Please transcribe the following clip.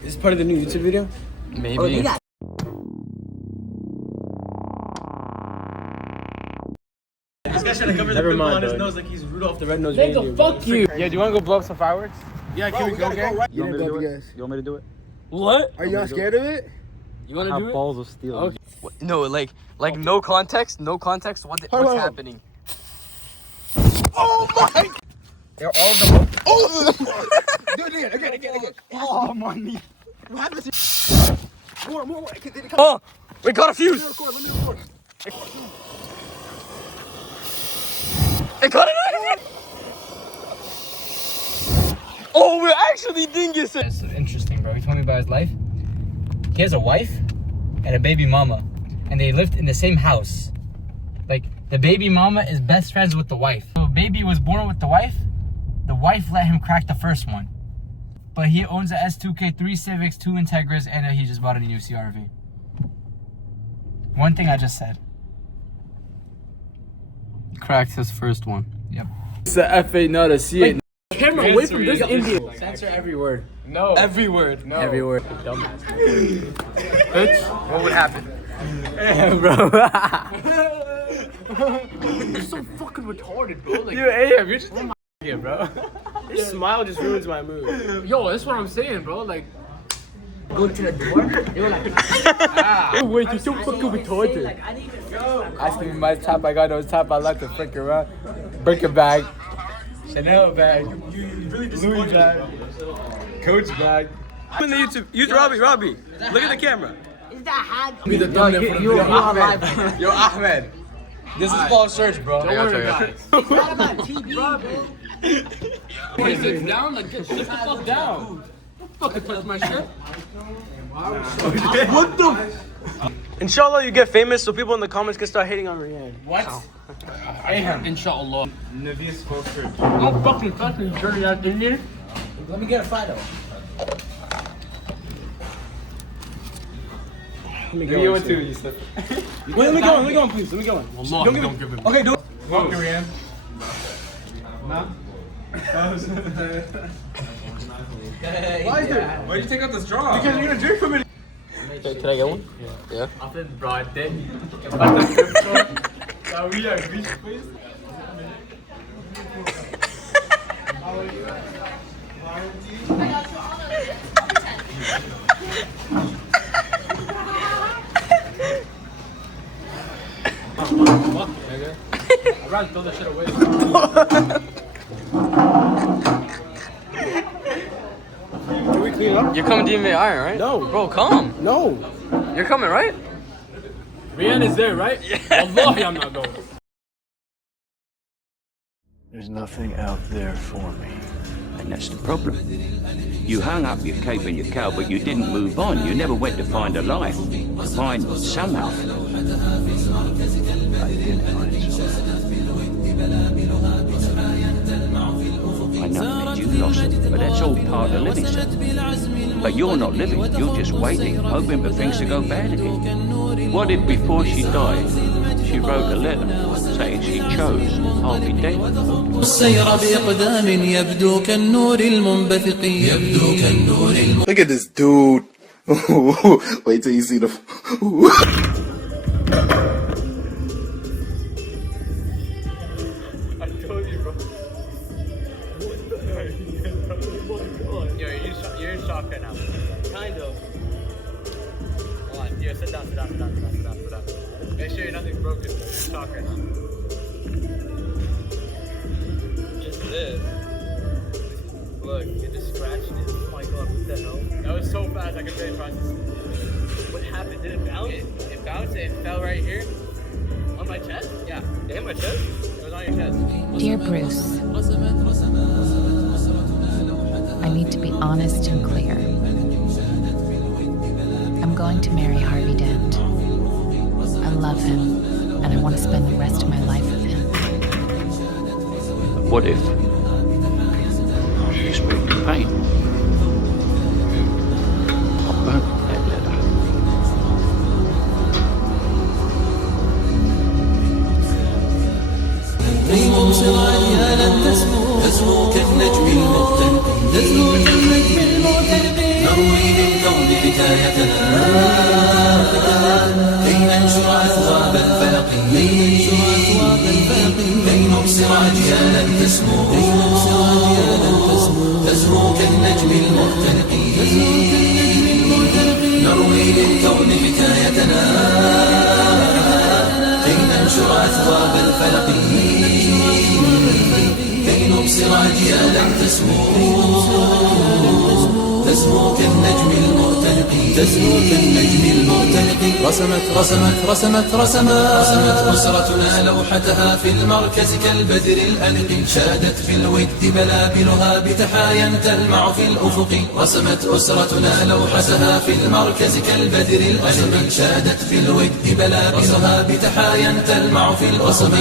Is this part of the new YouTube video? Maybe. Oh, they got This guy trying to cover the pimple on his nose like he's Rudolph the Red-Nosed Nigga, Reindeer. fuck you. Yeah, do you want to go blow up some fireworks? Yeah, can we go, gang? You want me to do it? You want me to do it? What? Are you not scared of it? You want to do it? Balls of steel. Okay. No, like no context. What's happening? Oh my! They're all of them. Oh! Do it again. Oh my knee. What happened? More. Oh, we got a fuse. Let me record. It got it. Oh, we're actually dinguses. It's interesting, bro. He told me about his life. He has a wife and a baby mama, and they lived in the same house. Like, the baby mama is best friends with the wife. So, baby was born with the wife. The wife let him crack the first one. But he owns a S2K, 3 Civics, 2 Integras, and he just bought a new CRV. One thing I just said. Cracked his first one. Yep. It's the F8, not a C8. Camera away from this Indian. Censor every word. No. Every word. No. Every word. Bitch, what would happen? Bro. You're so fucking retarded, bro. Like, You're just here, bro. Your smile just ruins my mood. yo, that's what I'm saying, bro. Like, go to the door. They were like, Wait, you're so fucking retarded. like, I didn't even Asking me my top, I got no top, I like to freak around. Birkin bag. Chanel bag. Louis bag. Coach bag. I'm in the YouTube. Use Robbie. Look at the camera. Is that hard? Be the thumbnail for the video. Ahmed. Yo, Ahmed. This is Paul's church, bro. don't worry, guys. It's not about TV, bro. When he sits down, like, sit the fuck down. Don't fucking touch my shit. What the? Inshallah, you get famous so people in the comments can start hating on Rihanna. What? Inshallah. Don't fucking touch me, dirty ass Indian. Let me get a photo. Let me go on too, you said. Wait, let me go on, please. Let me go on. Allah, don't give it. Okay, do it. Welcome, Rihanna. Why'd you take out the straw? Because you're gonna drink from it. Can I get one? Yeah. I've been broad day. We are beach, please. I'd rather throw that shit away. Can we clean it up? You're coming to DMV Iron, right? No. Bro, come. No. You're coming, right? Rihanna's there, right? Yeah. Wallahi, I'm not going. There's nothing out there for me. And that's the problem. You hung up your cape and your cow, but you didn't move on. You never went to find a life, to find some life. I did find something. I know that you lost it, but that's all part of living, sir. But you're not living, you're just waiting, hoping for things to go bad again. What if before she died, she wrote a letter saying she chose Harvey Dent? السير بإقدام يبدو كالنور المنبثق يبدو كالنور Look at this dude. Wait till you see the. You're in shock right now. Kind of. Hold on. Yeah, sit down. Make sure nothing's broken. You're in shock right now. Just this. Look, it just scratched it. Oh my god, what the hell? That was so fast, I could barely process it. What happened? Did it bounce? It bounced and it fell right here. On my chest? Yeah. It hit my chest? It was on your chest. Dear Bruce, I need to be honest and clear. I'm going to marry Harvey Dent. I love him, and I want to spend the rest of my life with him. What if you speak to pain? I burnt that letter. ريم صغارها لن تسمو كالنجم المغترب تزلو كالنجم المغترب نروي حكايتنا كي ننشر أثواب الفلق كي نبصر أجيالا تسمو كالنجم المختلق نروي للكون حكايتنا كي ننشر أثواب الفلق كي نبصر أجيالا تسمو كالنجم المختلق رسمت أسرتنا لوحتها في المركز كالبدر الأنق شادت في الود بلابلها بتحايا تلمع في الأفق رسمت أسرتنا لوحتها في المركز كالبدر الأنق شادت في الود بلابلها بتحايا تلمع في الأفق